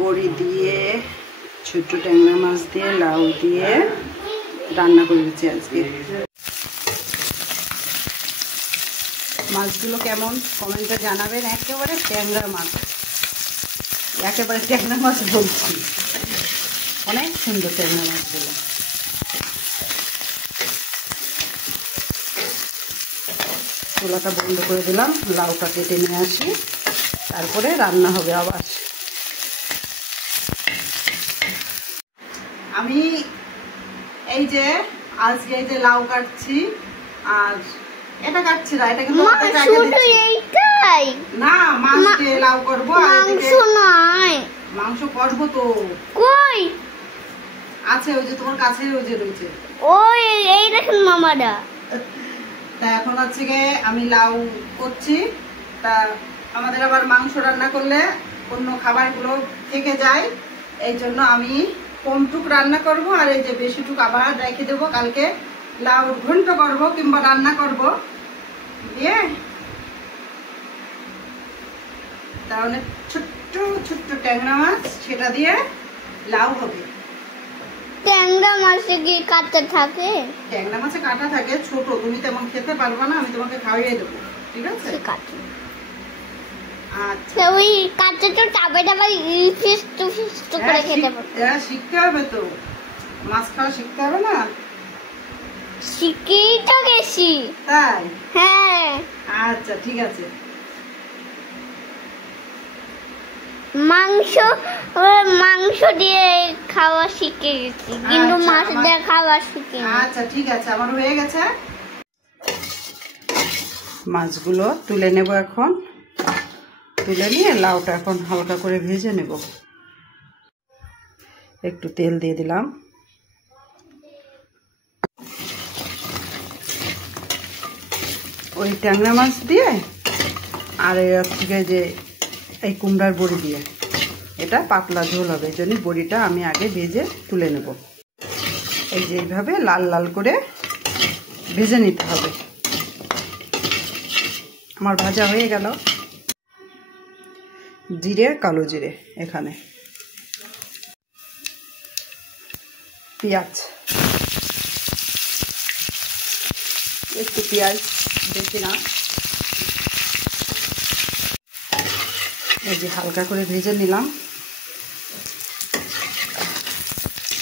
বড়ি দিয়ে ছোট্ট ট্যাংরা মাছ দিয়ে লাউ দিয়ে রান্না করে দিচ্ছি আজকে। মাছগুলো কেমন কমেন্টে জানাবেন। একেবারে ট্যাংরা মাছ, একেবারে ট্যাংরা মাছ বলছি, অনেক সুন্দর ট্যাংরা মাছগুলো। চুলাটা বন্ধ করে দিলাম, লাউটা কেটে নিয়ে আসি, তারপরে রান্না হবে আবার। আমি এই যে আজকে এই যে লাউ কাটছি, আর এটা কাটছি না, এটা কিন্তু না মাছ দিয়ে লাউ করবো। মাংস করবো তো, কই আছে ওই যে তোমার কাছে ওই যে রয়েছে, ওই এই দেখেন মামারা। তা এখন হচ্ছে গিয়ে আমি লাউ করছি, তা আমাদের আবার মাংস রান্না করলে অন্য খাবারগুলো থেকে যায়, এই জন্য আমি কমটুক রান্না করব, আর এই যে বেশিটুক আবার রেখে দেবো, কালকে লাউ ঘন্ট করব কিংবা রান্না করব দিয়ে। তাহলে ছোট্ট ছোট্ট ট্যাংরা মাছ, সেটা দিয়ে লাউ হবে। ট্যাংরা মাছে কি কাটা থাকে? ট্যাংরা মাছে কাটা থাকে, ছোট, তুমি তেমন খেতে পারবে না, আমি তোমাকে খাইয়ে দেবো, ঠিক আছে? আচ্ছা, ওই কাঁচাটা চাবে না, ভাই ফিস্ট ফিস্ট করে খেতে পারবে। হ্যাঁ, শিখতে হবে তো, মাছ খাওয়া শিখতে হবে না? শিখেই তো গেছি। তাই? হ্যাঁ। আচ্ছা ঠিক আছে। মাংস দিয়ে খাওয়া শিখে গেছি, কিন্তু মাছ দিয়ে খাওয়া শিখি। আচ্ছা ঠিক আছে, আমার হয়ে গেছে। মাছগুলো তুলে নেব এখন, তুলে নিয়ে লাউটা এখন হালকা করে ভেজে নেব। একটু তেল দিয়ে দিলাম, ওই ট্যাংরা মাছ দিয়ে আর এই যে এই কুমড়ার বড়ি দিয়ে, এটা পাতলা ঝোল হবে, এই জন্য বড়িটা আমি আগে ভেজে তুলে নেব। এই যে এইভাবে লাল লাল করে ভেজে নিতে হবে। আমার ভাজা হয়ে গেল। জিরে, কালো জিরে, এখানে পেঁয়াজ, একটু পেঁয়াজ, বেশি না। এই যে হালকা করে ভেজে নিলাম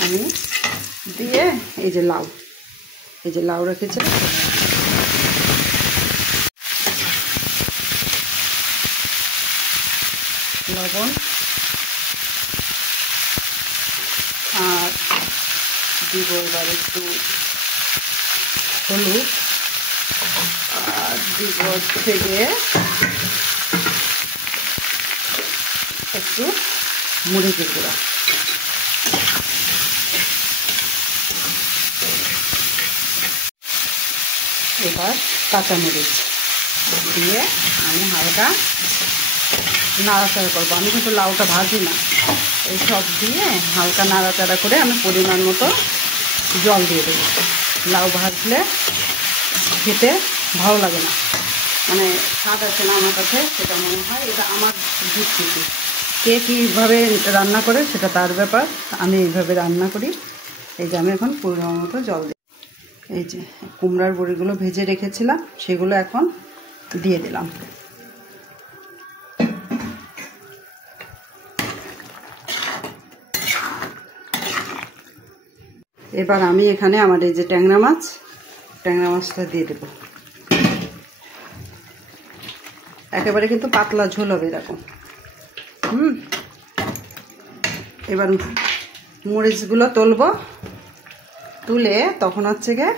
আমি, দিয়ে এই যে লাউ রেখেছে, লবণ আর দিব এবার একটু হলুদ, আর দিব থেকে একটু মরিচের গুঁড়া, এবার কাঁচামরিচ দিয়ে আমি হালকা নাড়াচাড়া করবো। আমি কিন্তু লাউটা ভাজি না, এই সব দিয়ে হালকা নাড়াচাড়া করে আমি পরিমাণ মতো জল দিয়ে দেবো। লাউ ভাজলে খেতে ভালো লাগে না, মানে স্বাদ আছে না আমার কাছে, সেটা মনে হয়। এটা আমার যুক্তি, কে কীভাবে রান্না করে সেটা তার ব্যাপার, আমি এইভাবে রান্না করি। এই যে আমি এখন পরিমাণ মতো জল দিই। এই যে কুমড়ার বড়িগুলো ভেজে রেখেছিলাম, সেগুলো এখন দিয়ে দিলাম। এবার আমি এখানে আমার এই যে ট্যাংরা মাছটা দিয়ে দেব। একেবারে কিন্তু পাতলা ঝোল হবে এরকম। এবার মরিচগুলো তুলে তখন হচ্ছে গিয়ে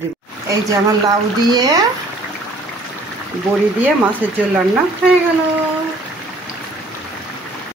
দেব। এই যে আমার লাউ দিয়ে বড়ি দিয়ে মাছের ঝোল রান্না হয়ে গেল।